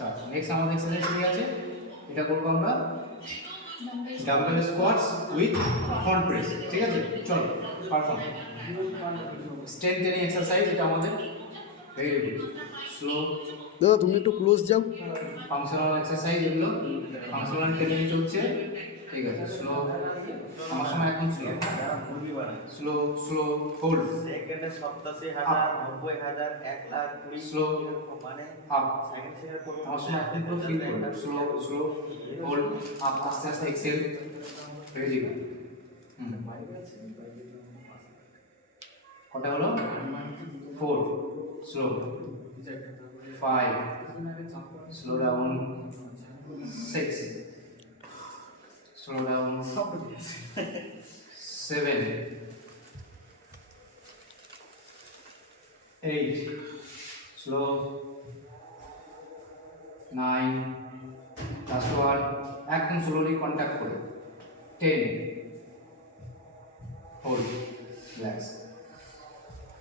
Start. Next আমাদের exercise কি আছে, এটা করব আমরা dumbbell squats with front press. ঠিক আছে, চলো পারফর্ম। স্ট্রেংথ ট্রেনিং এক্সারসাইজ এটা আমাদের। Very good. স্লো দাদা তুমি একটু ক্লোজ যাও। ফাংশনাল এক্সারসাইজ এগুলো, ফাংশনাল ট্রেনিং চলছে। ঠিক আছে, স্লো, আমার সময় এখন স্লো স্লো স্লো হোল্ড সেকেন্ডে 87,000 90,000 1,20,000 স্লো মানে আপ, সেকেন্ড সেকেন্ড করবে আমার সময় এখন পুরো ফিল করবে। স্লো স্লো হোল্ড আপ, আস্তে আস্তে এক্সেল। Very good. কটা হলো? 4 slow, 5 slow down, 6 slow down, 7 8 slow, 9 last one একদম স্লোলি কন্ট্যাক্ট করে, 10 হোল্ড রিল্যাক্স।